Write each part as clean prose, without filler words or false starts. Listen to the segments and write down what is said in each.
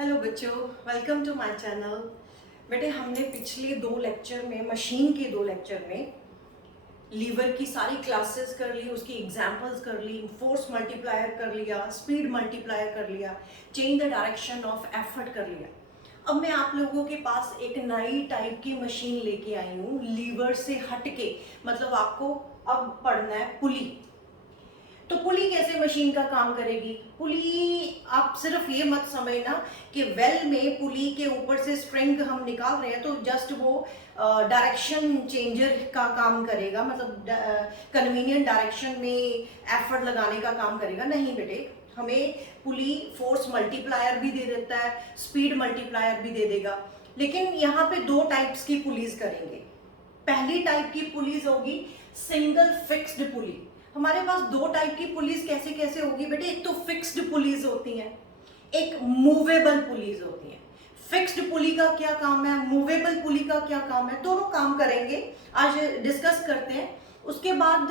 Hello बच्चों, welcome to my channel. बेटे हमने पिछले दो लेक्चर में, मशीन के दो लेक्चर में लीवर की सारी क्लासेस कर ली, उसकी एग्जांपल्स कर ली, फोर्स मल्टीप्लायर कर लिया, स्पीड मल्टीप्लायर कर लिया, change the direction of effort कर लिया। अब मैं आप लोगों के पास एक नई टाइप की मशीन लेके आई हूँ, लीवर से हटके। मतलब आपको अब पढ़ना है पुली। तो पुली कैसे मशीन का काम करेगी? पुली आप सिर्फ ये मत समझना कि वेल में पुली के ऊपर से स्ट्रिंग हम निकाल रहे हैं तो जस्ट वो डायरेक्शन चेंजर का काम करेगा, मतलब कन्वीनियंट डायरेक्शन में एफर्ट लगाने का काम करेगा। नहीं बेटे, हमें पुली फोर्स मल्टीप्लायर भी दे देता है, स्पीड मल्टीप्लायर भी दे देगा। लेकिन यहाँ पे दो टाइप्स की पुलीज करेंगे। पहली टाइप की पुलीज होगी सिंगल फिक्स्ड पुली। हमारे पास दो टाइप की पुलीज कैसे कैसे होगी बेटे? एक तो फिक्स्ड पुलीज होती हैं, एक मूवेबल पुलीज होती हैं। फिक्स्ड पुली का क्या काम है, मूवेबल पुली का क्या काम है, दोनों काम करेंगे, आज डिस्कस करते हैं। उसके बाद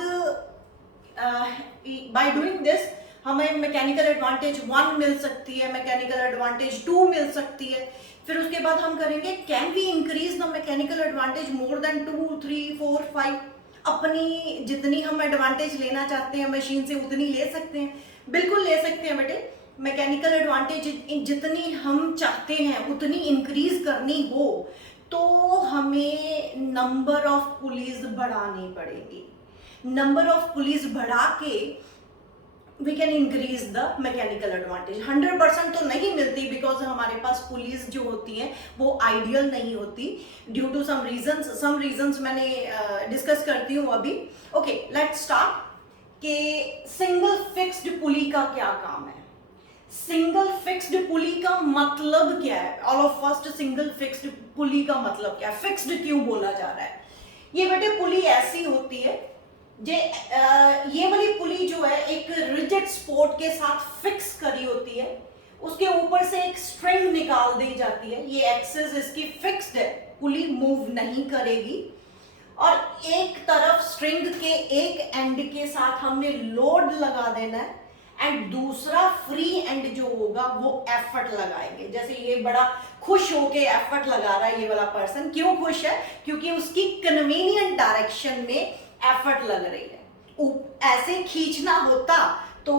बाय डूइंग दिस हमें मैकेनिकल एडवांटेज 1 मिल सकती है, मैकेनिकल एडवांटेज 2 मिल सकती है। फिर उसके बाद हम करेंगे can we increase the mechanical advantage more than 2, 3, 4, 5। अपनी जितनी हम एडवांटेज लेना चाहते हैं मशीन से उतनी ले सकते हैं, बिल्कुल ले सकते हैं बेटे। मैकेनिकल एडवांटेज जितनी हम चाहते हैं उतनी इंक्रीज करनी हो तो हमें नंबर ऑफ पुलीज बढ़ानी पड़ेगी। नंबर ऑफ पुलीज बढ़ा के we can increase the mechanical advantage. 100% तो नहीं मिलती बिकॉज हमारे पास पुलीज जो होती हैं वो आइडियल नहीं होती ड्यू टू सम रीजंस मैंने डिस्कस करती हूँ अभी। ओके, लेट्स स्टार्ट कि सिंगल फिक्स्ड पुली का क्या काम है। सिंगल फिक्स्ड पुली का मतलब क्या है? All of first, single fixed pulley का मतलब क्या है? फिक्स्ड क्यों बोला जा रहा है? ये बेटे पुली ऐसी होती है ये वाली पुली जो है एक रिजिड स्पोर्ट के साथ फिक्स करी होती है, उसके ऊपर से एक स्ट्रिंग निकाल दी जाती है। ये एक्सेस इसकी फिक्स्ड है, पुली मूव नहीं करेगी। और एक तरफ स्ट्रिंग के एक एंड के साथ हमने लोड लगा देना है एंड दूसरा फ्री एंड जो होगा वो एफर्ट लगाएंगे। जैसे ये बड़ा खुश होके एफर्ट लगा रहा है ये वाला पर्सन। क्यों खुश है? क्योंकि उसकी कन्वीनियंट डायरेक्शन में एफर्ट लग रही है। ऐसे खींचना होता तो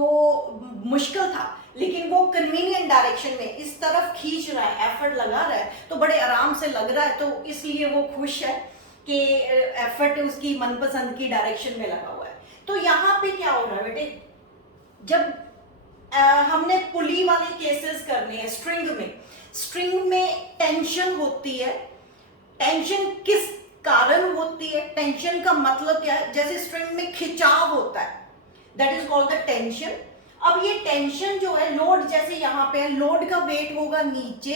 मुश्किल था, लेकिन वो कन्वीनियंट डायरेक्शन में इस तरफ खींच रहा है, एफर्ट लगा रहा है तो बड़े आराम से लग रहा है, तो इसलिए वो खुश है कि एफर्ट उसकी मनपसंद की डायरेक्शन में लगा हुआ है। तो यहाँ पे क्या हो रहा है बेटे, जब हमने पुली वाले केसेस करने हैं, स्ट्रिंग में टेंशन होती है। टेंशन किस कारण होती है? टेंशन का मतलब क्या है? जैसे स्ट्रिंग में खिंचाव होता है, that is called the tension. अब ये टेंशन जो है, लोड जैसे यहाँ पे है, लोड का वेट होगा नीचे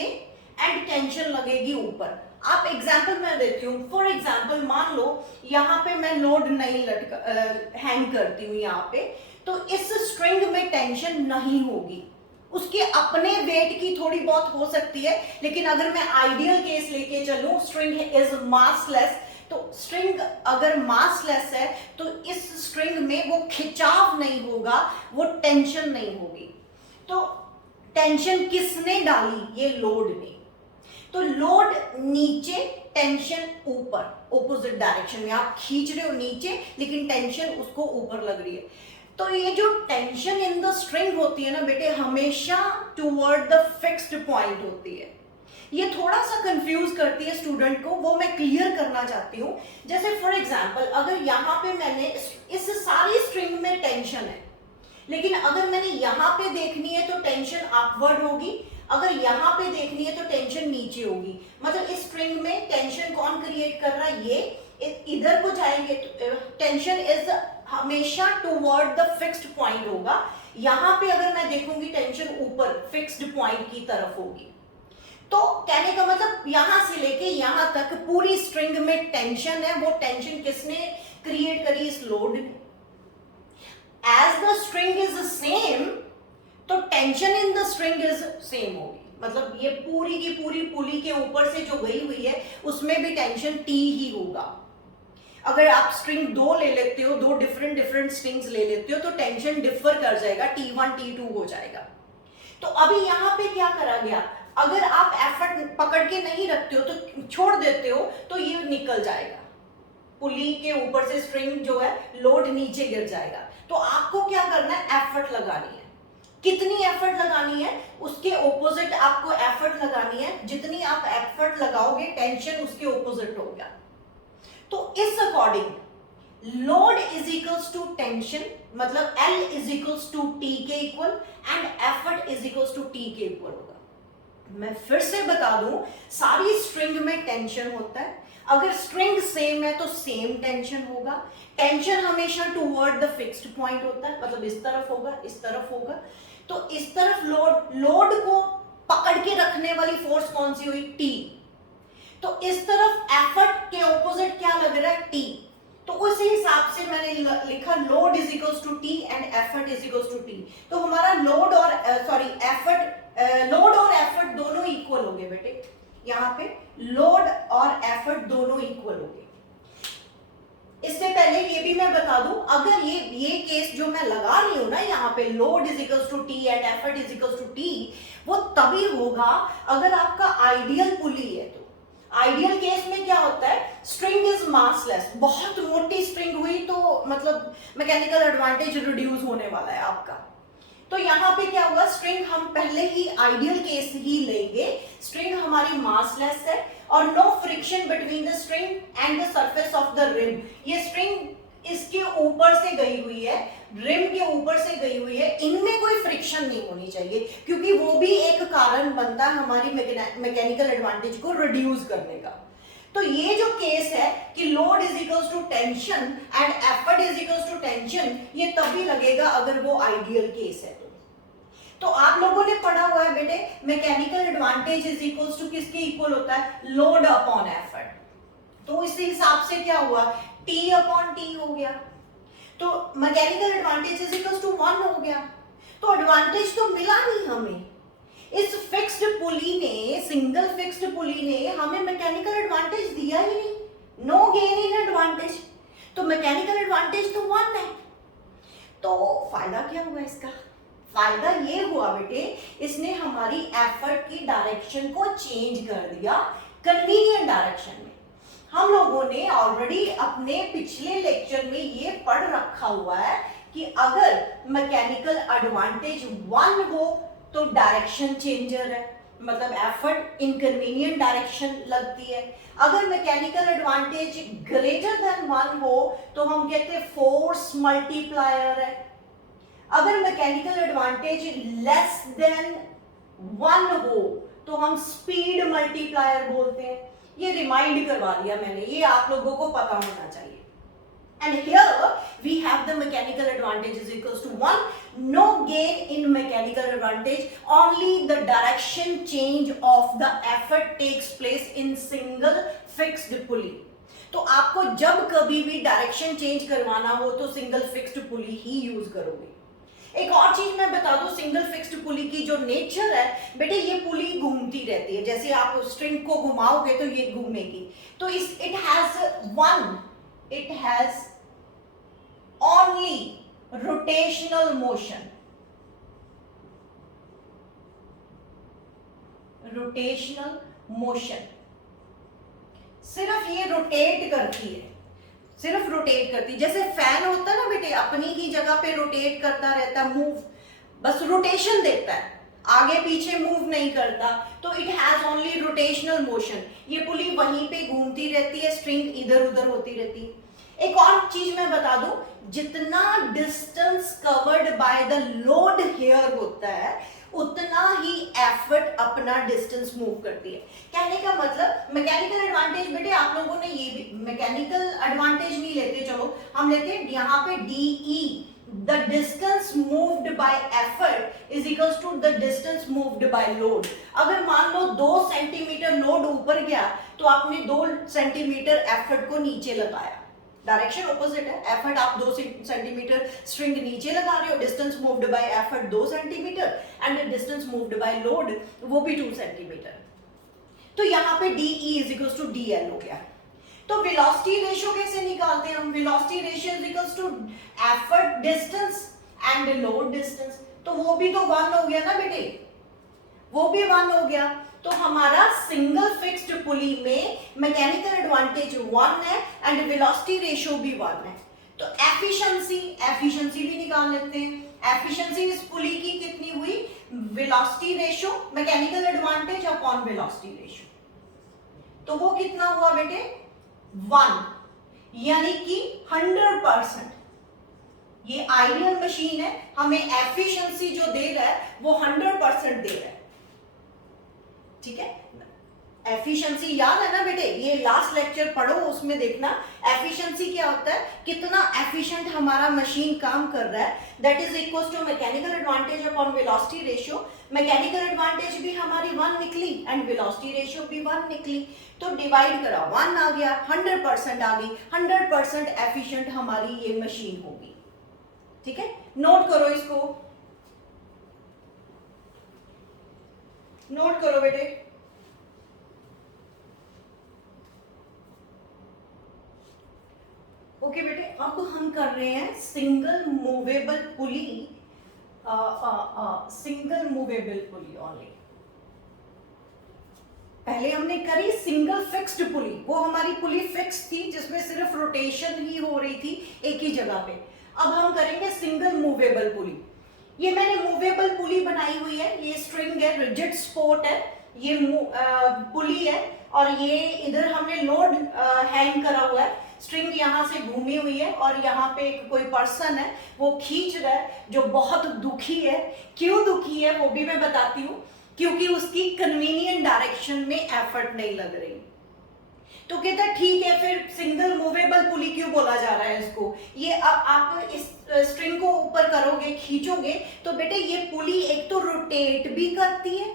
एंड टेंशन लगेगी ऊपर। आप एग्जाम्पल मैं देती हूँ। फॉर एग्जाम्पल मान लो यहाँ पे मैं लोड नहीं हैंग करती हूँ यहाँ पे, तो इस स्ट्रिंग में टेंशन नहीं होगी। उसके अपने वेट की थोड़ी बहुत हो सकती है, लेकिन अगर मैं आइडियल केस लेके चलूं, स्ट्रिंग इज मासलेस, तो स्ट्रिंग अगर मासलेस है तो इस स्ट्रिंग में वो खिंचाव नहीं होगा, वो टेंशन नहीं होगी। तो टेंशन किसने डाली? ये लोड ने। तो लोड नीचे, टेंशन ऊपर, ऑपोजिट डायरेक्शन में आप खींच रहे हो नीचे, लेकिन टेंशन उसको ऊपर लग रही है। तो ये जो टेंशन इन द स्ट्रिंग होती है ना बेटे, हमेशा टुवर्ड द फिक्स्ड पॉइंट होती है। ये थोड़ा सा कंफ्यूज करती है स्टूडेंट को, वो मैं क्लियर करना चाहती हूँ। जैसे फॉर एग्जांपल अगर यहाँ पे मैंने इस सारी स्ट्रिंग में टेंशन है, लेकिन अगर मैंने यहाँ पे देखनी है तो टेंशन अपवर्ड होगी, अगर यहाँ पे देखनी है तो टेंशन नीचे होगी। मतलब इस स्ट्रिंग में टेंशन कौन क्रिएट कर रहा है? ये इधर को जाएंगे तो टेंशन इज हमेशा टुवर्ड द फिक्स्ड पॉइंट होगा। यहाँ पे अगर मैं देखूंगी टेंशन ऊपर फिक्स्ड पॉइंट की तरफ होगी। तो कहने का मतलब यहां से लेके यहां तक पूरी स्ट्रिंग में टेंशन है। वो टेंशन किसने क्रिएट करी? इस लोड ने। As the string is same, तो tension in the string is same होगी। मतलब ये पूरी की पूरी पुली के ऊपर से जो गई हुई है उसमें भी टेंशन टी ही होगा। अगर आप स्ट्रिंग 2 ले लेते हो, 2 डिफरेंट स्ट्रिंग्स ले लेते हो, तो टेंशन डिफर कर जाएगा, T1 T2 हो जाएगा। तो अभी यहाँ पे क्या करा गया? अगर आप एफर्ट पकड़ के नहीं रखते हो तो छोड़ देते हो तो ये निकल जाएगा, पुली के ऊपर से स्ट्रिंग जो है लोड नीचे गिर जाएगा। तो आपको क्या करना है, एफर्ट लगानी है। कितनी एफर्ट लगानी है, उसके ऑपोजिट आपको एफर्ट लगानी है। जितनी आप एफर्ट लगाओगे टेंशन उसके ऑपोजिट होगा। तो इस according load is equals to tension, मतलब L is equals to T के equal and effort is equals to T के इक्वल होगा। मैं फिर से बता दूं, सारी स्ट्रिंग में टेंशन होता है। अगर स्ट्रिंग सेम है तो सेम टेंशन होगा। टेंशन हमेशा टूवर्ड द फिक्स्ड पॉइंट होता है, मतलब इस तरफ होगा, इस तरफ होगा। तो इस तरफ लोड को पकड़ के रखने वाली फोर्स कौन सी हुई, T। तो इस तरफ एफर्ट के ऑपोजिट क्या लग रहा है, T। तो उसी हिसाब से मैंने लिखा load is equals to T and effort is equals to T। तो हमारा लोड और एफर्ट दोनों इक्वल हो गए बेटे। यहाँ पे लोड और एफर्ट दोनों इक्वल हो गए। इससे पहले ये भी मैं बता दूं, अगर ये केस जो मैं लगा रही हूं ना यहाँ पे, load is equals to T and effort is equals to T, वो तभी होगा अगर आपका आइडियल पुली है। तो आइडियल केस में क्या होता है, स्ट्रिंग इज मासलेस। बहुत मोटी स्ट्रिंग हुई तो मतलब मैकेनिकल एडवांटेज रिड्यूस होने वाला है आपका। तो यहाँ पे क्या होगा, स्ट्रिंग हम पहले ही आइडियल केस ही लेंगे, स्ट्रिंग हमारी मासलेस है और no friction between the string and the surface of the rim. ये स्ट्रिंग इसके ऊपर से गई हुई है, रिम के ऊपर से गई हुई है, इनमें कोई फ्रिक्शन नहीं होनी चाहिए, क्योंकि वो भी एक कारण बनता है हमारी मैकेनिकल एडवांटेज को रिड्यूस करने का। तो ये जो केस है कि load is equals to tension and effort is equals to tension, ये तभी लगेगा अगर वो आइडियल केस है। तो आप लोगों ने पढ़ा हुआ है बेटे, mechanical advantage is equals to किसके इक्वल होता है, लोड अपॉन एफर्ट। तो इस हिसाब से क्या हुआ, T अपॉन T हो गया। तो mechanical advantage is equals to 1 हो गया। तो एडवांटेज तो मिला नहीं हमें। इस फिक्स्ड पुली ने, सिंगल फिक्स्ड पुली ने हमें मैकेनिकल एडवांटेज दिया ही नहीं, नो गेन इन एडवांटेज। तो मैकेनिकल एडवांटेज तो 1 है। तो फायदा क्या हुआ इसका, फायदा ये हुआ बेटे, इसने हमारी एफर्ट की डायरेक्शन को चेंज कर दिया कन्वीनियंट डायरेक्शन में। हम लोगों ने ऑलरेडी अपने पिछले लेक्चर में ये पढ़ रखा हुआ है कि अगर मैकेनिकल एडवांटेज 1 हो तो डायरेक्शन चेंजर है, मतलब एफर्ट इनकन्वीनियंट डायरेक्शन लगती है। अगर मैकेनिकल एडवांटेज ग्रेटर देन 1 हो तो हम कहते हैं फोर्स मल्टीप्लायर है। अगर मैकेनिकल एडवांटेज लेस देन 1 हो तो हम स्पीड मल्टीप्लायर बोलते हैं। ये रिमाइंड करवा दिया मैंने, ये आप लोगों को पता होना चाहिए। And here we have the mechanical advantage is equals to 1. No gain in mechanical advantage. Only the direction change of the effort takes place in single fixed pulley. तो आपको जब कभी भी डायरेक्शन चेंज करवाना हो तो सिंगल फिक्स्ड पुली ही use करोगे। एक और चीज मैं बता दूं, सिंगल फिक्स्ड पुली की जो नेचर है बेटे, ये पुली घूमती रहती है। जैसे आप स्ट्रिंग को घुमाओगे तो ये घूमेगी। तो it has only rotational motion. rotational motion, सिर्फ ये रोटेट करती है, सिर्फ रोटेट करती है। जैसे फैन होता है ना बेटे, अपनी ही जगह पे रोटेट करता रहता है, मूव, बस रोटेशन देता है, आगे पीछे मूव नहीं करता। तो it has only rotational motion. ये पुली वहीं पे घूमती रहती है, स्ट्रिंग इधर उधर होती रहती है। एक और चीज मैं बता दूं, जितना distance covered by the load here होता है उतना ही एफर्ट अपना डिस्टेंस मूव करती है। कहने का मतलब मैकेनिकल एडवांटेज बेटे, आप लोगों ने ये भी मैकेनिकल एडवांटेज नहीं लेते, चलो हम लेते हैं यहाँ पे DE, the distance moved by effort is equals to the distance moved by load. अगर मान लो 2 सेंटीमीटर लोड ऊपर गया तो आपने 2 सेंटीमीटर एफर्ट को नीचे लगाया, डायरेक्शन ऑपोजिट है। एफर्ट आप 2 सेंटीमीटर स्ट्रिंग नीचे लगा रहे हो, distance moved by effort 2 centimetre and distance moved by load वो भी 2 सेंटीमीटर। तो यहाँ पे DE is equals to DL हो गया। तो वेलोसिटी रेशियो कैसे निकालते हैं हम, velocity ratio is equals to effort distance and load distance. तो वो भी तो 1 हो गया ना बेटे। वो भी 1 हो गया। तो हमारा सिंगल फिक्स्ड पुली में मैकेनिकल एडवांटेज 1 है एंड वेलोसिटी रेशियो भी 1 है। तो एफिशिएंसी भी निकाल लेते हैं। एफिशिएंसी इस पुली की कितनी हुई, velocity ratio mechanical advantage upon velocity ratio, तो वो कितना हुआ बेटे 1, यानी कि 100%। ये आइडियल मशीन है, हमें एफिशिएंसी जो दे रहा है वो 100% दे रहा है। ठीक है, एफिशिएंसी याद है ना बेटे, ये लास्ट लेक्चर पढ़ो उसमें देखना एफिशिएंसी क्या होता है, कितना एफिशिएंट हमारा मशीन काम कर रहा है, that is equal to mechanical advantage upon velocity ratio. Mechanical advantage भी हमारी 1 निकली एंड वेलोसिटी रेशियो भी 1 निकली, तो डिवाइड करा 1 आ गया, 100% आ गई, 100% एफिशिएंट हमारी ये मशीन होगी। ठीक है, नोट करो इसको, नोट करो बेटे। ओके बेटे, अब हम कर रहे हैं single movable pulley, single movable pulley only. पहले हमने करी सिंगल फिक्स्ड पुली, वो हमारी पुली फिक्स थी जिसमें सिर्फ रोटेशन ही हो रही थी एक ही जगह पे। अब हम करेंगे सिंगल मूवेबल पुली। ये मैंने मूवेबल पुली बनाई हुई है, ये स्ट्रिंग है, रिजिड सपोर्ट है, ये पुली है और ये इधर हमने लोड हैंग करा हुआ है, स्ट्रिंग यहाँ से घूमी हुई है और यहाँ पे कोई पर्सन है वो खींच रहा है जो बहुत दुखी है। क्यों दुखी है वो भी मैं बताती हूँ, क्योंकि उसकी कन्वीनियंट डायरेक्शन में एफर्ट नहीं लग रही। तो कहता ठीक है, फिर सिंगल मूवेबल पुली क्यों बोला जा रहा है इसको, ये आप इस स्ट्रिंग को ऊपर करोगे, खींचोगे तो बेटे ये पुली एक तो रोटेट भी करती है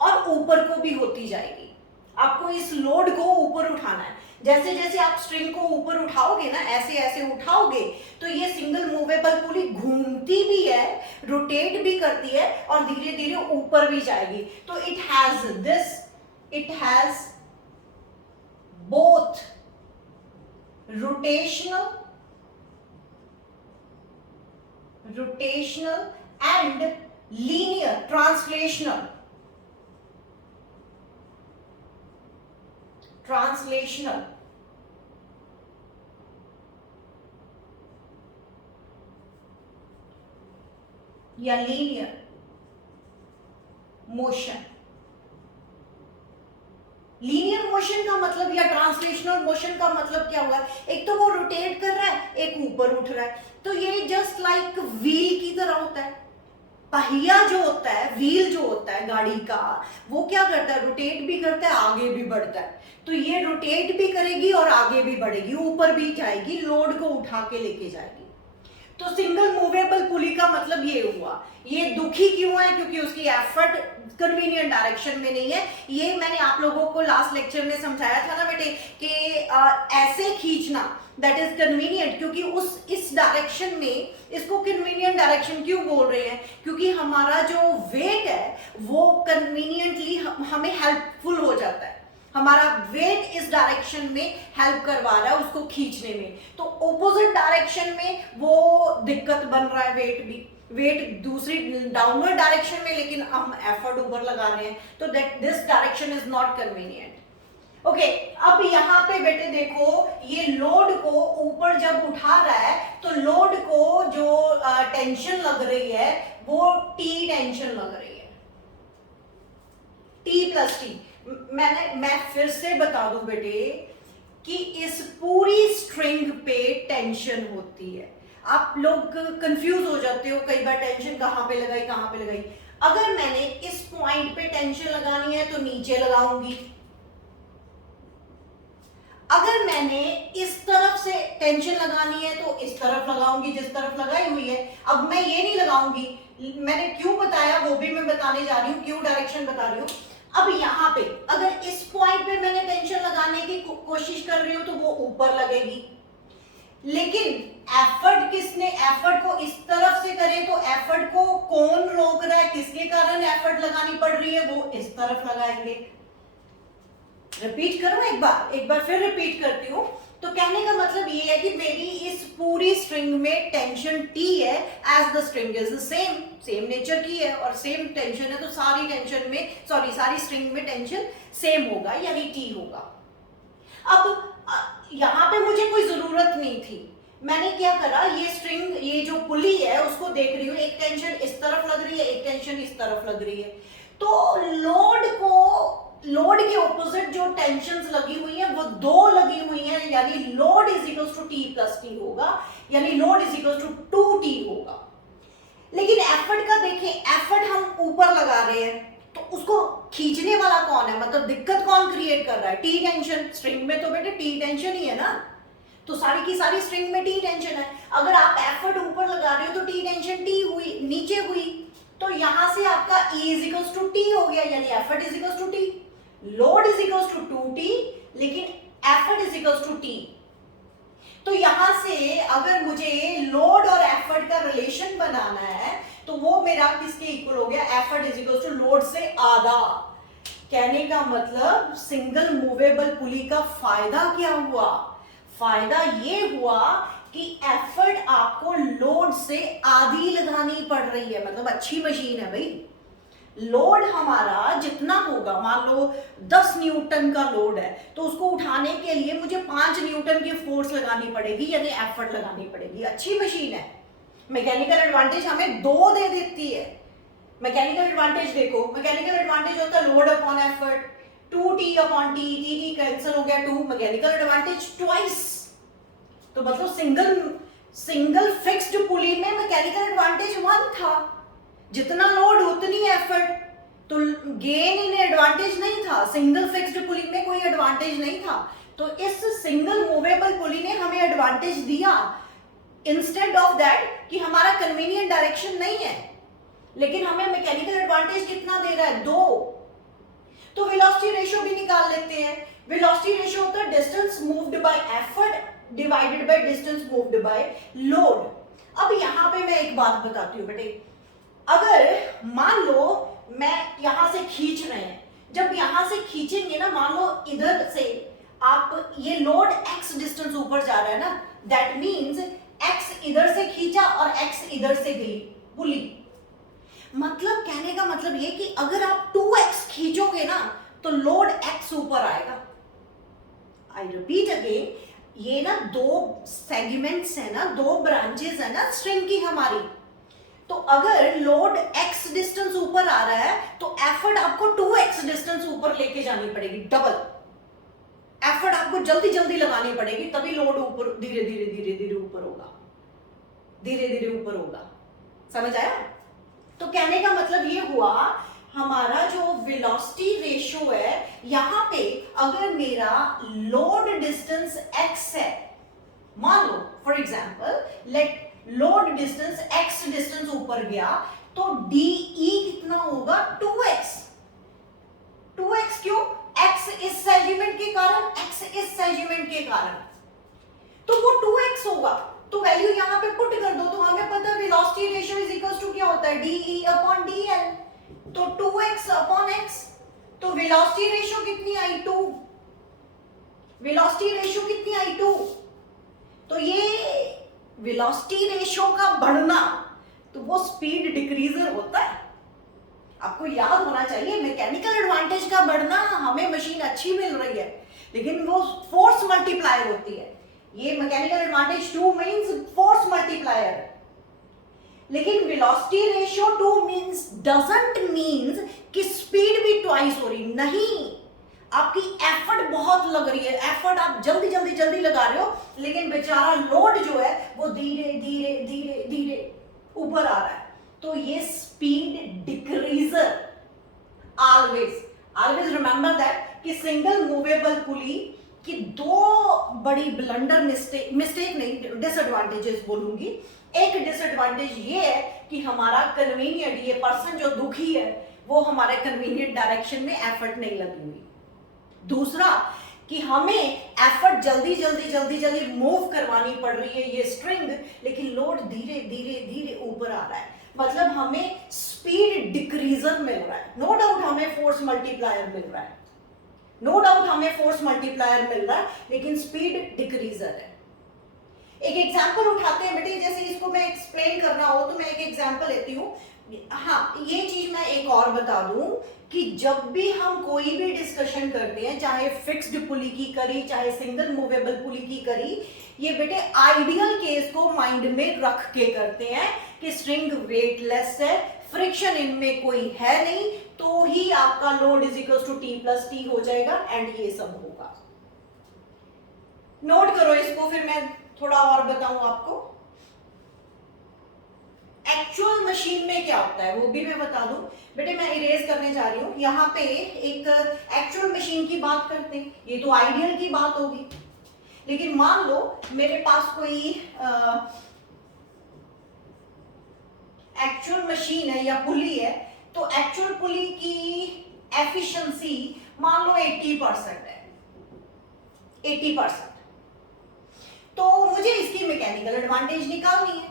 और ऊपर को भी होती जाएगी। आपको इस लोड को ऊपर उठाना है, जैसे जैसे आप स्ट्रिंग को ऊपर उठाओगे ना, ऐसे ऐसे उठाओगे तो ये सिंगल मूवेबल पुली घूमती भी है, रोटेट भी करती है और धीरे धीरे ऊपर भी जाएगी। तो it has both rotational and linear translational या लीनियर मोशन। लीनियर मोशन का मतलब या ट्रांसलेशनल मोशन का मतलब क्या हुआ, एक तो वो रोटेट कर रहा है, एक ऊपर उठ रहा है। तो ये जस्ट लाइक व्हील की तरह होता है। पहिया जो होता है, व्हील जो होता है गाड़ी का, वो क्या करता है, रोटेट भी करता है, आगे भी बढ़ता है। तो ये रोटेट भी करेगी और आगे भी बढ़ेगी, ऊपर भी जाएगी, लोड को उठा के लेके जाएगी। तो सिंगल मूवेबल पुली का मतलब ये हुआ। ये दुखी क्यों है, क्योंकि उसकी एफर्ट कन्वीनियंट डायरेक्शन में नहीं है। ये मैंने आप लोगों को लास्ट लेक्चर में समझाया था ना बेटे कि ऐसे खींचना दैट इज कन्वीनियंट, क्योंकि इस डायरेक्शन में इसको कन्वीनियंट डायरेक्शन क्यों बोल रहे हैं, क्योंकि हमारा जो वेट है वो कन्वीनियंटली हमें हेल्पफुल हो जाता है। हमारा वेट इस डायरेक्शन में हेल्प करवा रहा है उसको खींचने में। तो ऑपोजिट डायरेक्शन में वो दिक्कत बन रहा है, वेट दूसरी डाउनवर्ड डायरेक्शन में, लेकिन हम एफर्ट ऊपर लगा रहे हैं, तो this direction is not convenient. Okay, अब यहाँ पे बेटे देखो, ये लोड को ऊपर जब उठा रहा है तो लोड को जो टेंशन लग रही है वो टी टेंशन लग रही है, टी प्लस टी। मैं फिर से बता दूं बेटे कि इस पूरी स्ट्रिंग पे टेंशन होती है। आप लोग कंफ्यूज हो जाते हो कई बार, टेंशन कहां पे लगाई कहां पे लगाई। अगर मैंने इस पॉइंट पे टेंशन लगानी है तो नीचे लगाऊंगी, अगर मैंने इस तरफ से टेंशन लगानी है तो इस तरफ लगाऊंगी जिस तरफ लगाई हुई है। अब मैं ये नहीं लगाऊंगी, मैंने क्यों बताया वो भी मैं बताने जा रही हूँ, क्यों डायरेक्शन बता रही हूँ। अब यहाँ पे अगर इस पॉइंट पे मैंने टेंशन लगाने की कोशिश कर रही हूँ तो वो ऊपर लगेगी, लेकिन एफर्ट को इस तरफ से करें तो एफर्ट को कौन रोक रहा है, किसके कारण एफर्ट लगानी पड़ रही है, वो इस तरफ लगाएंगे। रिपीट करूं एक बार फिर रिपीट करती हूँ। तो कहने का मतलब ये है कि मेरी इस पूरी स्ट्रिंग में टेंशन T है, as the string is the same nature की है और सेम टेंशन है, तो सारी टेंशन में सारी स्ट्रिंग में टेंशन सेम होगा यानी T होगा। अब यहाँ पे मुझे कोई जरूरत नहीं थी, मैंने क्या करा, ये स्ट्रिंग, ये जो पुली है उसको देख रही हूँ, एक टेंशन इस तरफ लग रही है, एक टेंशन इस तरफ लग रही है, तो लोड के ऑपोजिट जो टेंशंस लगी हुई है वो दो लगी हुई है, यानी load is equals to T plus T होगा, यानी load is equals to 2T होगा। लेकिन एफर्ट का देखें, एफर्ट हम ऊपर लगा रहे हैं, तो उसको खींचने वाला कौन है, मतलब दिक्कत कौन क्रिएट कर रहा है, T टेंशन। स्ट्रिंग में तो बेटे T टेंशन ही है ना, तो सारी की सारी स्ट्रिंग में T टेंशन है। अगर आप एफर्ट ऊपर लगा रहे हो तो T टेंशन T हुई, नीचे हुई, तो यहां से आपका E is equals to T हो गया, यानी effort is equals to T, load is equals to 2T, लेकिन effort is equals to T। तो यहां से अगर मुझे लोड और एफर्ट का रिलेशन बनाना है तो वो मेरा किसके इक्वल हो गया, effort is equals to load से आधा। कहने का मतलब सिंगल मूवेबल पुली का फायदा क्या हुआ, फायदा ये हुआ कि एफर्ट आपको लोड से आधी लगानी पड़ रही है, मतलब अच्छी मशीन है भाई। लोड हमारा जितना होगा, मान लो 10 न्यूटन का लोड है, तो उसको उठाने के लिए मुझे 5 न्यूटन की फोर्स लगानी पड़ेगी, यानी एफर्ट लगानी पड़ेगी। अच्छी मशीन है। मैकेनिकल एडवांटेज हमें 2 दे देती है। मैकेनिकल एडवांटेज देखो, मैकेनिकल एडवांटेज होता है load upon effort, 2T upon T, T cancel हो गया 2, मैकेनिकल एडवांटेज ट्वाइस। तो मतलब सिंगल फिक्स्ड पुली में मैकेनिकल एडवांटेज 1 था, जितना लोड उतनी एफर्ट, तो गेन इन एडवांटेज नहीं था। सिंगल फिक्स्ड पुली में कोई एडवांटेज नहीं था, तो इस सिंगल मूवेबल पुली ने हमें एडवांटेज दिया, इंस्टेड ऑफ दैट कि हमारा कन्वीनियंट डायरेक्शन नहीं है, लेकिन हमें मैकेनिकल एडवांटेज कितना दे रहा है, 2। तो वेलोसिटी रेशियो भी निकाल लेते हैं। वेलोसिटी रेशियो होता है distance moved by effort divided by distance moved by load. अब यहां पे मैं एक बात बताती हूँ बेटे, अगर मान लो मैं यहां से खींच रहे हैं, जब यहां से खींचेंगे ना, मान लो इधर से आप, ये लोड x डिस्टेंस ऊपर जा रहा है ना, दैट मींस x इधर से खींचा और x इधर से गई पुली। मतलब कहने का मतलब ये कि अगर आप 2x खींचोगे ना तो लोड x ऊपर आएगा। आई रिपीट अगेन, ये ना 2 सेगमेंट्स है ना, 2 ब्रांचेस है ना स्ट्रिंग की हमारी, तो अगर लोड x डिस्टेंस ऊपर आ रहा है तो एफर्ट आपको 2x डिस्टेंस ऊपर लेके जानी पड़ेगी, डबल एफर्ट आपको जल्दी जल्दी लगानी पड़ेगी, तभी लोड ऊपर धीरे धीरे धीरे धीरे ऊपर होगा, धीरे धीरे ऊपर होगा। समझ आया? तो कहने का मतलब ये हुआ, हमारा जो वेलोसिटी रेशियो है, यहां पे अगर मेरा लोड डिस्टेंस x है, मान लो for example let load distance x distance ऊपर गया, तो DE कितना होगा, 2x। 2x क्यों, x इस सेगमेंट के कारण, x इस सेगमेंट के कारण, तो वो 2x होगा। तो वैल्यू यहां पे पुट कर दो, तो हमें पता है velocity ratio is equals to क्या होता है, DE अपॉन DL, तो 2x अपॉन x, तो वेलोसिटी रेशियो कितनी आई, 2। वेलोसिटी रेशियो कितनी आई, 2। तो ये वेलोसिटी रेशियो का बढ़ना, तो वो स्पीड डिक्रीजर होता है। आपको याद होना चाहिए, मैकेनिकल एडवांटेज का बढ़ना, हमें मशीन अच्छी मिल रही है, लेकिन वो फोर्स मल्टीप्लायर होती है। ये mechanical advantage 2 means force multiplier, लेकिन velocity ratio 2 means doesn't means कि स्पीड भी ट्वाइस हो रही, नहीं। आपकी एफर्ट बहुत लग रही है, एफर्ट आप जल्दी जल्दी जल्दी लगा रहे हो, लेकिन बेचारा लोड जो है वो धीरे धीरे धीरे धीरे ऊपर आ रहा है, तो ये स्पीड डिक्रीजर। ऑलवेज रिमेंबर दैट कि सिंगल मूवेबल पुली की 2 बड़ी ब्लंडर मिस्टेक नहीं, डिसएडवांटेजेस बोलूंगी। एक डिसएडवांटेज ये है कि हमारा कन्वीनियंट, ये पर्सन जो दुखी है वो हमारे कन्वीनियंट डायरेक्शन में एफर्ट नहीं लगी हुई। दूसरा कि हमें एफर्ट जल्दी जल्दी जल्दी जल्दी मूव करवानी पड़ रही है ये स्ट्रिंग, लेकिन लोड धीरे धीरे धीरे ऊपर आ रहा है, मतलब हमें स्पीड डिक्रीजर मिल रहा है। नो डाउट हमें फोर्स मल्टीप्लायर मिल रहा है, नो डाउट हमें फोर्स मल्टीप्लायर मिल रहा है, लेकिन स्पीड डिक्रीजर है। एक एग्जाम्पल उठाते हैं बेटे, जैसे इसको मैं एक्सप्लेन करना हो तो मैं एक एग्जाम्पल लेती हूँ। हाँ, ये चीज मैं एक और बता दूं कि जब भी हम कोई भी डिस्कशन करते हैं, चाहे फिक्स्ड पुली की करी चाहे सिंगल मूवेबल पुली की करी, ये बेटे आइडियल केस को माइंड में रख के करते हैं कि स्ट्रिंग वेटलेस है, फ्रिक्शन इनमें कोई है नहीं, तो ही आपका load is equal to T plus T हो जाएगा एंड ये सब होगा। नोट करो इसको, फिर मैं थोड़ा और बताऊं आपको। एक्चुअल मशीन में क्या होता है वो भी मैं बता दूं बेटे, मैं इरेज करने जा रही हूं। यहां पे एक एक्चुअल मशीन की बात करते हैं, ये तो आइडियल की बात होगी, लेकिन मान लो मेरे पास कोई एक्चुअल मशीन है या पुली है, तो एक्चुअल पुली की एफिशिएंसी मान लो 80% है, 80%। तो मुझे इसकी मैकेनिकल एडवांटेज निकालनी है,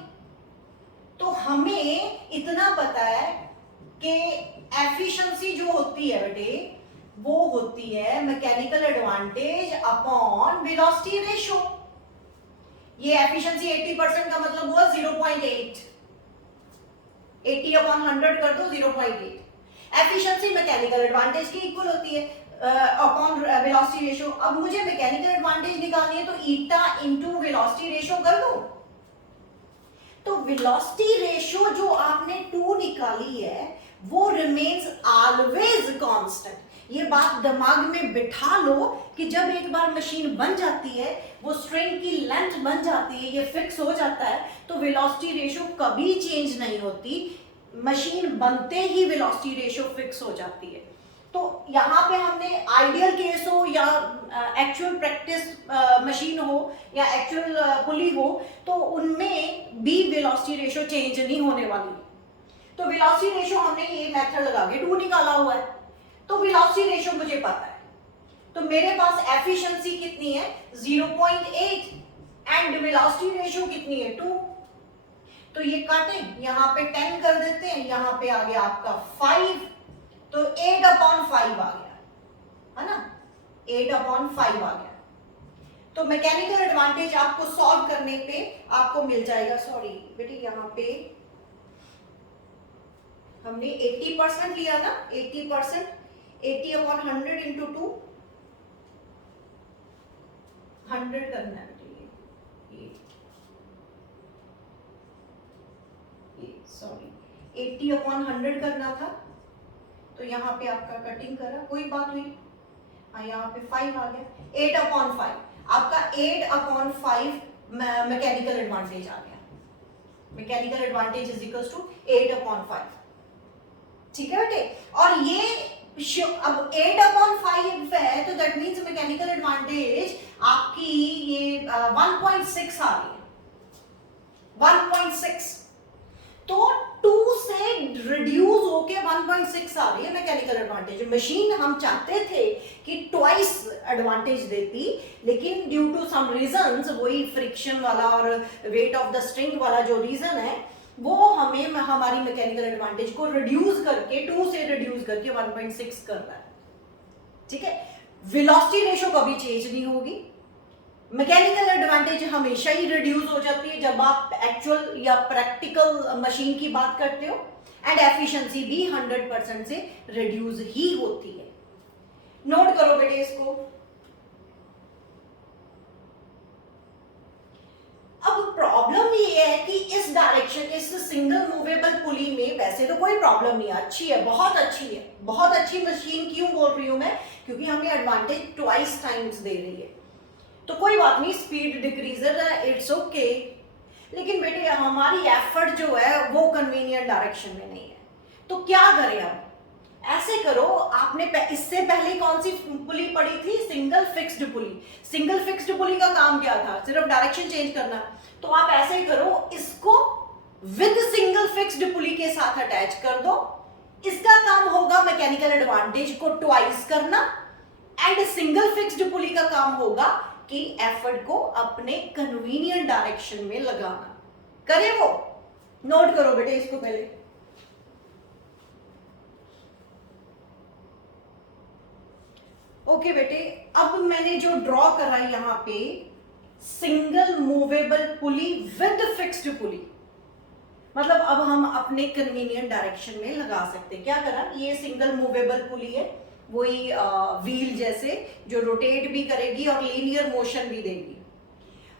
तो हमें इतना पता है कि एफिशिएंसी जो होती है बेटे वो होती है mechanical advantage upon velocity ratio. ये एफिशिएंसी 80% का मतलब हुआ 0.8, 80 अपॉन 100 कर दो 0.8। एफिशिएंसी मैकेनिकल एडवांटेज की इक्वल होती है अपॉन वेलोसिटी रेशियो। अब मुझे मैकेनिकल एडवांटेज निकालनी है, तो ईटा इनटू वेलोसिटी रेशियो कर दो। तो वेलोसिटी रेशियो जो आपने 2 निकाली है वो रिमेन्स ऑलवेज कांस्टेंट। ये बात दिमाग में बिठा लो कि जब एक बार मशीन बन जाती है, वो स्ट्रिंग की लेंथ बन जाती है, ये फिक्स हो जाता है, तो वेलोसिटी रेशियो कभी चेंज नहीं होती। मशीन बनते ही वेलोसिटी रेशियो फिक्स हो जाती है। तो यहाँ पे हमने आइडियल केस हो या एक्चुअल प्रैक्टिस मशीन हो या एक्चुअल पुली हो, तो उनमें भी वेलोसिटी रेशियो चेंज नहीं होने वाली। तो वेलोसिटी रेशियो हमने ये मेथड लगा के 2 निकाला हुआ है, तो वेलोसिटी रेशियो मुझे पता है, तो मेरे पास एफिशिएंसी कितनी है 0.8 एंड वेलोसिटी रेशियो कितनी है 2। तो ये काटें, यहाँ पे 10 कर देते हैं, यहाँ पे आ गया आपका 5, तो 8/5 आ गया, है ना, 8/5 आ गया। तो मैकेनिकल एडवांटेज आपको सॉल्व करने पे आपको मिल जाएगा। सॉरी बेटी, यहाँ पे हमने 80% लिया ना, 80%, 80/100 इंटू 2, 100 करना है ये सॉरी 80/100 करना था, तो यहाँ पे आपका कटिंग करा, कोई बात हुई, हाँ यहाँ पे 5 आ गया, 8/5 आपका 8/5 मैकेनिकल एडवांटेज आ गया। Mechanical advantage is equal to 8/5, ठीक है बेटे। और ये अब 8/5 है, तो दैट मीन्स मैकेनिकल एडवांटेज आपकी ये 1.6 आ रही है, 1.6। तो 2 से रिड्यूस होके 1.6 आ रही है मैकेनिकल एडवांटेज। मशीन हम चाहते थे कि ट्वाइस एडवांटेज देती, लेकिन ड्यू टू सम रीजंस, वही फ्रिक्शन वाला और वेट ऑफ द स्ट्रिंग वाला जो रीजन है, वो हमें हमारी मैकेनिकल एडवांटेज को रिड्यूस करके 2 से रिड्यूस करके 1.6 कर रहा है, ठीक है। वेलोसिटी रेशियो कभी चेंज नहीं होगी, मैकेनिकल एडवांटेज हमेशा ही रिड्यूस हो जाती है जब आप एक्चुअल या प्रैक्टिकल मशीन की बात करते हो, एंड एफिशिएंसी भी 100% से रिड्यूस ही होती है। नोट करो बेटे इसको। अब प्रॉब्लम ये है कि इस डायरेक्शन, इस सिंगल मूवेबल पुली में वैसे तो कोई प्रॉब्लम नहीं है, अच्छी है, बहुत अच्छी है, बहुत अच्छी मशीन। क्यों बोल रही हूं मैं, क्योंकि हमें एडवांटेज ट्वाइस टाइम्स दे रही है, तो कोई बात नहीं, स्पीड डिक्रीजर है, इट्स ओके। लेकिन बेटे हमारी एफर्ट जो है वो कन्वीनियंट डायरेक्शन में नहीं है, तो क्या करें अब। ऐसे करो, आपने इससे पहले कौन सी पुली पड़ी थी, single fixed pulley. Single fixed pulley का काम क्या था, सिर्फ डायरेक्शन चेंज करना। तो आप ऐसे करो, इसको विद सिंगल फिक्स्ड पुली के साथ अटैच कर दो, इसका काम होगा मैकेनिकल एडवांटेज को ट्वाइस करना, एंड सिंगल फिक्स्ड पुली का काम होगा कि एफर्ट को अपने कन्वीनियंट डायरेक्शन में लगाना। करे वो, नोट करो बेटे इसको पहले। ओके बेटे, अब मैंने जो ड्रॉ करा यहाँ पे single movable pulley with fixed pulley, मतलब अब हम अपने कन्वीनियंट डायरेक्शन में लगा सकते हैं। क्या करा, ये सिंगल मूवेबल पुली है, वही व्हील जैसे जो रोटेट भी करेगी और लीनियर मोशन भी देगी।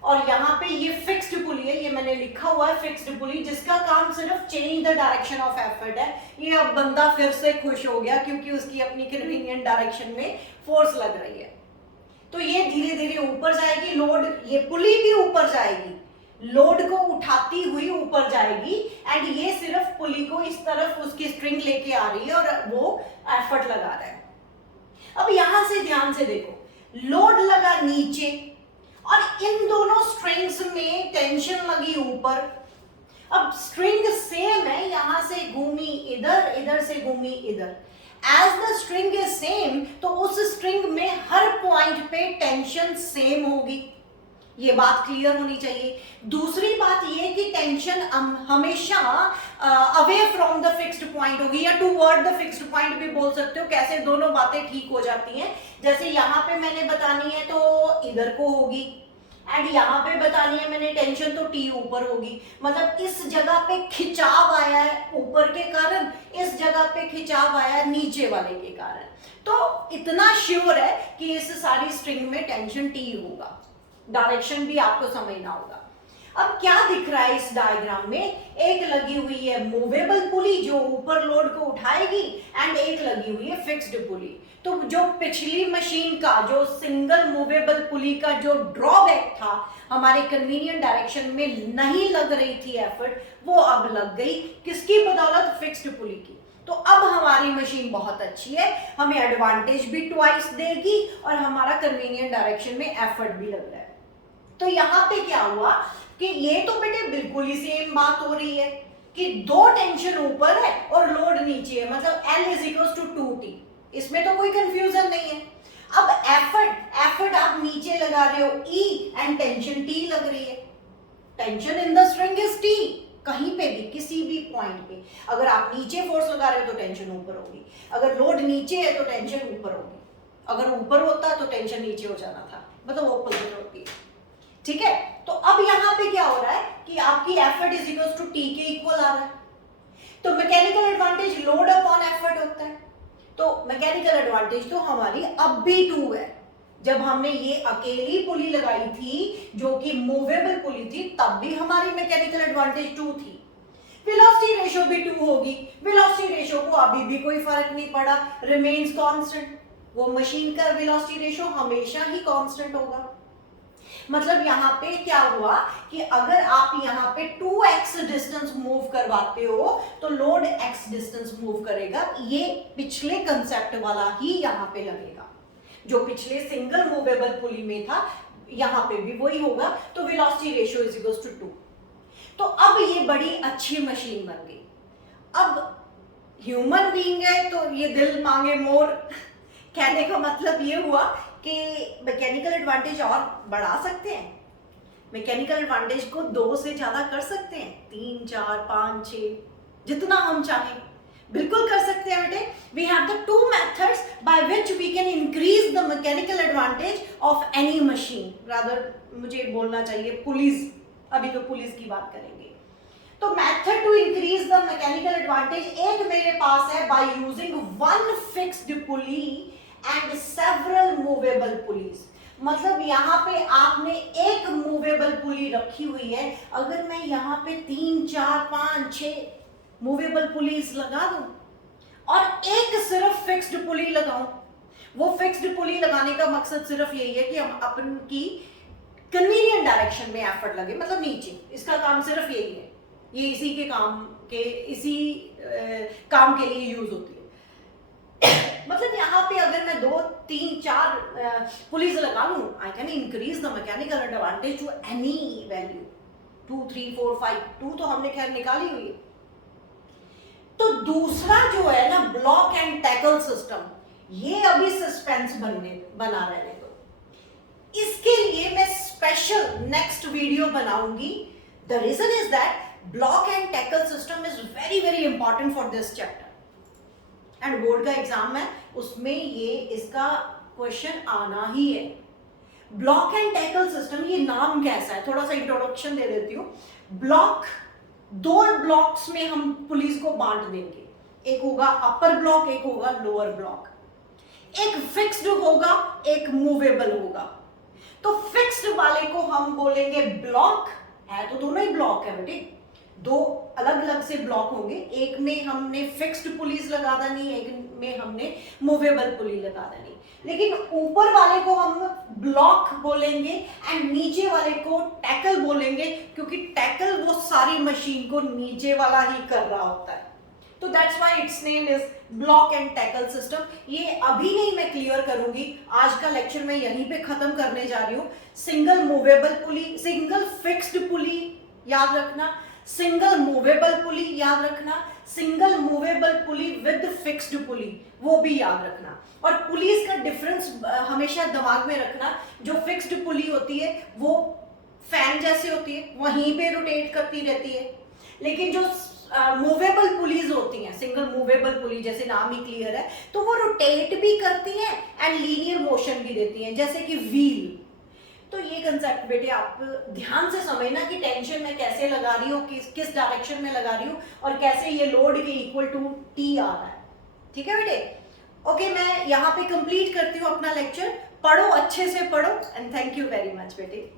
और यहाँ पे ये फिक्स्ड पुली है, ये मैंने लिखा हुआ है फिक्स्ड पुली, जिसका काम सिर्फ change the direction of effort है। ये अब बंदा फिर से खुश हो गया क्योंकि उसकी अपनी कन्वीनियंट डायरेक्शन में फोर्स लग रही है। तो ये धीरे धीरे ऊपर जाएगी, लोड, ये पुली भी ऊपर जाएगी, लोड को उठाती हुई ऊपर जाएगी, एंड ये सिर्फ पुली को इस तरफ उसकी स्ट्रिंग लेके आ रही है और वो एफर्ट लगा रहा है। अब यहां से ध्यान से देखो, लोड लगा नीचे और इन दोनों स्ट्रिंग्स में टेंशन लगी ऊपर। अब स्ट्रिंग सेम है, यहां से घूमी इधर, इधर से घूमी इधर। As the string is same, तो उस स्ट्रिंग में हर पॉइंट पे टेंशन सेम होगी। ये बात क्लियर होनी चाहिए। दूसरी बात ये कि टेंशन हमेशा away from the fixed point होगी, या टूवर्ड द फिक्स्ड पॉइंट भी बोल सकते हो। कैसे दोनों बातें ठीक हो जाती हैं, जैसे यहाँ पे मैंने बतानी है तो इधर को होगी, एंड यहाँ पे बतानी है मैंने टेंशन तो टी ऊपर होगी। मतलब इस जगह पे खिंचाव आया है ऊपर के कारण, इस जगह पे खिंचाव आया है नीचे वाले के कारण। तो इतना श्योर है कि इस सारी स्ट्रिंग में टेंशन टी होगा। डायरेक्शन भी आपको समझना होगा। अब क्या दिख रहा है इस डायग्राम में, एक लगी हुई है मूवेबल पुली जो ऊपर लोड को उठाएगी, एंड एक लगी हुई है फिक्स्ड पुली। तो जो पिछली मशीन का जो सिंगल मूवेबल पुली का जो ड्रॉबैक था, हमारे कन्वीनियंट डायरेक्शन में नहीं लग रही थी एफर्ट, वो अब लग गई। किसकी बदौलत, फिक्स्ड पुली की। तो अब हमारी मशीन बहुत अच्छी है, हमें एडवांटेज भी ट्वाइस देगी और हमारा कन्वीनियंट डायरेक्शन में एफर्ट भी लग रहा है। तो यहाँ पे क्या हुआ कि ये तो बेटे बिल्कुल ही सेम बात हो रही है कि दो टेंशन ऊपर है और लोड नीचे है, मतलब L is equal to 2T, इसमें तो कोई कंफ्यूजन नहीं है। अब एफर्ट आप नीचे लगा रहे हो E एंड टेंशन T लग रही है। Tension in the string is T, कहीं पे भी किसी भी पॉइंट पे अगर आप नीचे फोर्स लगा रहे हो तो टेंशन ऊपर होगी, अगर लोड नीचे है तो टेंशन ऊपर होगी, अगर ऊपर होता तो टेंशन नीचे हो जाना था, मतलब ऑपोजिट होती है। ठीक है, तो अब यहाँ पे क्या हो रहा है कि आपकी effort is equal to T के इक्वल आ रहा है। तो mechanical advantage load upon effort होता है। तो मैकेनिकल एडवांटेज तो हमारी अब भी 2 है। जब हमने ये अकेली पुली लगाई थी जो कि मूवेबल पुली थी, तब भी हमारी मैकेनिकल एडवांटेज 2 थी। वेलोसिटी रेशियो भी 2 होगी। वेलोसिटी रेशियो को अभी भी कोई फर्क नहीं पड़ा, रिमेन्स कांस्टेंट। वो मशीन का वेलोसिटी रेशियो हमेशा ही कांस्टेंट होगा। मतलब यहाँ पे क्या हुआ कि अगर आप यहाँ पे 2x डिस्टेंस मूव करवाते हो तो लोड x डिस्टेंस मूव करेगा। ये पिछले कंसेप्ट वाला ही यहाँ पे लगेगा, जो पिछले सिंगल मूवेबल पुली में था, यहाँ पे भी वही होगा। तो velocity ratio is equal to 2। तो अब ये बड़ी अच्छी मशीन बन गई। अब ह्यूमन बीइंग है तो ये दिल मांगे मोर। कहने का मतलब ये हुआ कि मैकेनिकल एडवांटेज और बढ़ा सकते हैं, मैकेनिकल एडवांटेज को 2 से ज्यादा कर सकते हैं, 3, 4, 5, 6, जितना हम चाहें बिल्कुल कर सकते हैं बेटे। We have the 2 methods by which we can increase the mechanical advantage of any machine. Rather मुझे बोलना चाहिए पुलिस, अभी तो पुलिस की बात करेंगे। तो method to increase the mechanical advantage एक मेरे पास है by using one fixed pulley and several movable pulleys. मतलब यहाँ पे आपने एक मूवेबल पुली रखी हुई है, अगर मैं यहाँ पे 3, 4, 5, 6 मूवेबल पुलीज लगा दूं और एक सिर्फ फिक्स्ड पुली लगाऊं, वो फिक्स्ड पुली लगाने का मकसद सिर्फ यही है कि हम अपन की कन्वीनियंट डायरेक्शन में एफर्ट लगे, मतलब नीचे। इसका काम सिर्फ यही है, ये इसी के काम के लिए यूज होती है। मतलब यहाँ पे अगर मैं 2, 3, 4 पुलीज लगा लूं, I can increase the mechanical advantage to any value, 2, 3, 4, 5, 2 तो हमने खैर निकाली हुई है। तो दूसरा जो है ना ब्लॉक एंड टैकल सिस्टम, ये अभी सस्पेंस बना रहने दो। इसके लिए मैं स्पेशल नेक्स्ट वीडियो बनाऊंगी। The reason is that block and tackle system is very very important for this chapter, and board का एग्जाम है उसमें ये इसका क्वेश्चन आना ही है। ब्लॉक एंड टैकल सिस्टम, ये नाम कैसा है, थोड़ा सा इंट्रोडक्शन दे देती हूँ। ब्लॉक, दो ब्लॉक्स में हम पुलिस को बांट देंगे, एक होगा अपर ब्लॉक, एक होगा लोअर ब्लॉक। एक फिक्स्ड होगा, एक मूवेबल होगा। तो फिक्स्ड वाले को हम बोलेंगे ब्लॉक, है तो दोनों ही ब्लॉक है बेटे, दो अलग अलग से ब्लॉक होंगे, एक में हमने फिक्स्ड पुलिस लगा देनी, एक में हमने मूवेबल पुलिस लगा देनी। लेकिन ऊपर वाले को हम ब्लॉक बोलेंगे एंड नीचे वाले को टैकल बोलेंगे, क्योंकि टैकल वो सारी मशीन को नीचे वाला ही कर रहा होता है। तो that's why it's name is block and tackle system. ये अभी नहीं मैं क्लियर करूंगी, आज का लेक्चर मैं यहीं पे खत्म करने जा रही हूं। Single movable pulley, single fixed pulley याद रखना, सिंगल मूवेबल पुली याद रखना, single movable pulley with fixed pulley वो भी याद रखना। और पुलिस का डिफरेंस हमेशा दिमाग में रखना, जो फिक्स्ड पुली होती है वो फैन जैसे होती है, वहीं पे रोटेट करती रहती है, लेकिन जो मूवेबल पुलीज होती हैं, सिंगल मूवेबल पुली जैसे नाम ही क्लियर है, तो वो रोटेट भी करती हैं एंड लीनियर मोशन भी देती हैं, जैसे कि व्हील। तो ये कंसेप्ट बेटे आप ध्यान से समझना कि टेंशन मैं कैसे लगा रही हूँ, किस डायरेक्शन में लगा रही हूँ और कैसे ये लोड के इक्वल टू टी आ रहा है। ठीक है बेटे, ओके मैं यहाँ पे कंप्लीट करती हूँ अपना लेक्चर। पढ़ो, अच्छे से पढ़ो and thank you very much बेटे।